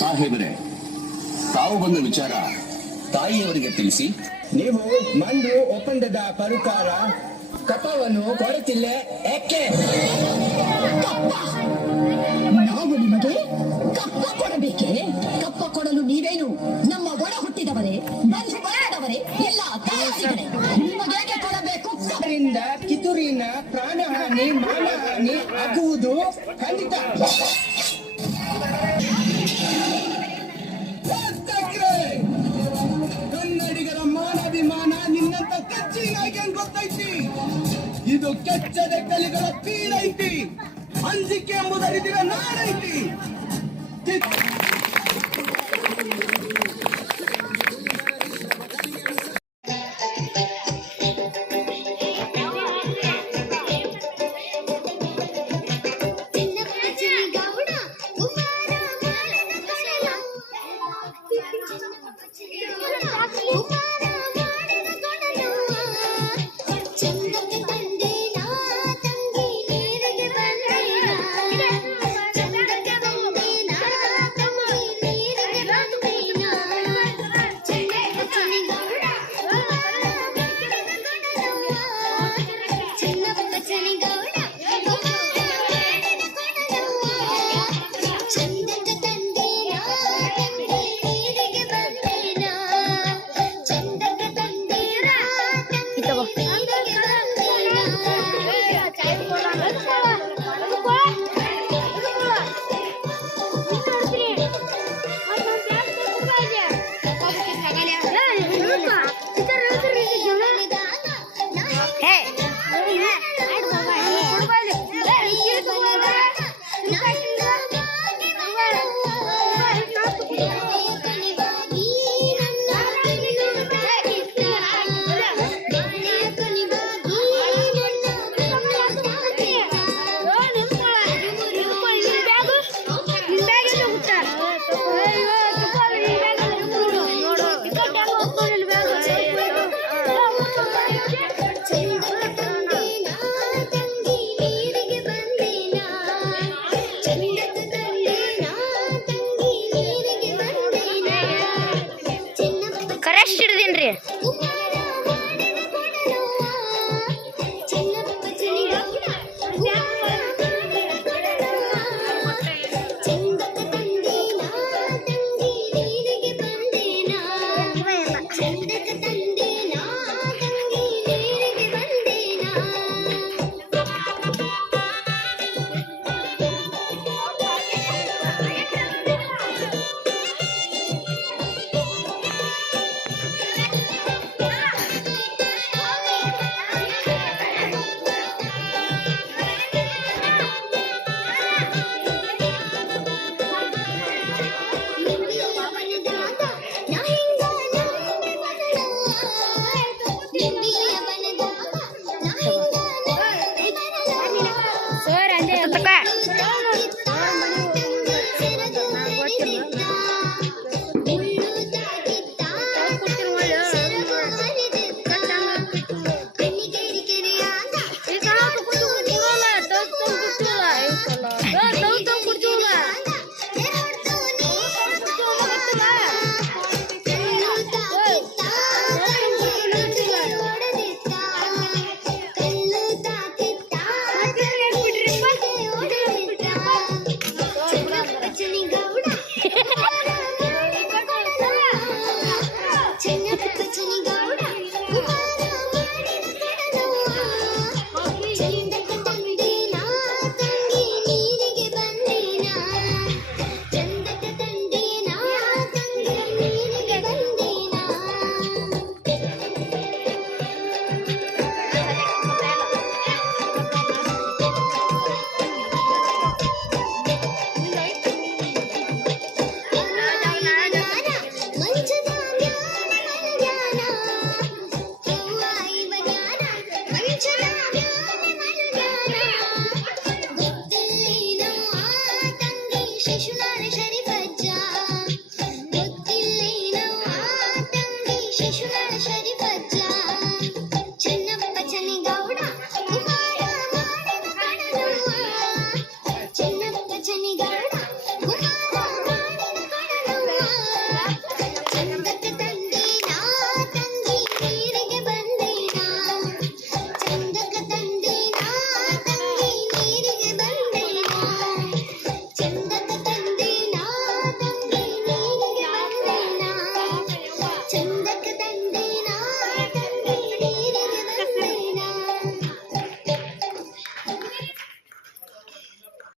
ಸಾಹೇಬರೇ ತಾವು ಬಂದ ವಿಚಾರ ತಾಯಿಯವರಿಗೆ ತಿಳಿಸಿ. ನೀವು ಮಂಡು ಒಪ್ಪಂದದ ಪರುಕಾರ ಕಪವನ್ನು ಕೊಡುತ್ತಿಲ್ಲ ಯಾಕೆ? ನಾವು ನಿಮಗೆ ಕಪ್ಪ ಕೊಡಬೇಕೆ? ಕಪ್ಪ ಕೊಡಲು ನೀವೇನು ನಮ್ಮ ಒಳ ಹುಟ್ಟಿದವರೇ ಬಂಧು ಬಳಗದವರೇ ಎಲ್ಲ ನಿಮಗೆ ನಿಮಗೇಕೆ ಕೊಡಬೇಕು? ಅದರಿಂದ ಕಿತ್ತೂರಿನ ಪ್ರಾಣಹಾನಿ ಮಾನಹಾನಿ ಆಗುವುದು ಖಂಡಿತ. ತೀರೈತಿ ಅಂಜಿಕೆ ಎಂಬುದರಿದಿರ ನಾಡೈತಿ ಕಿತ್- ಗೌಡ ತಂಗಿ ನೀರಿಗೆ ಬಂದೇನಾ такая?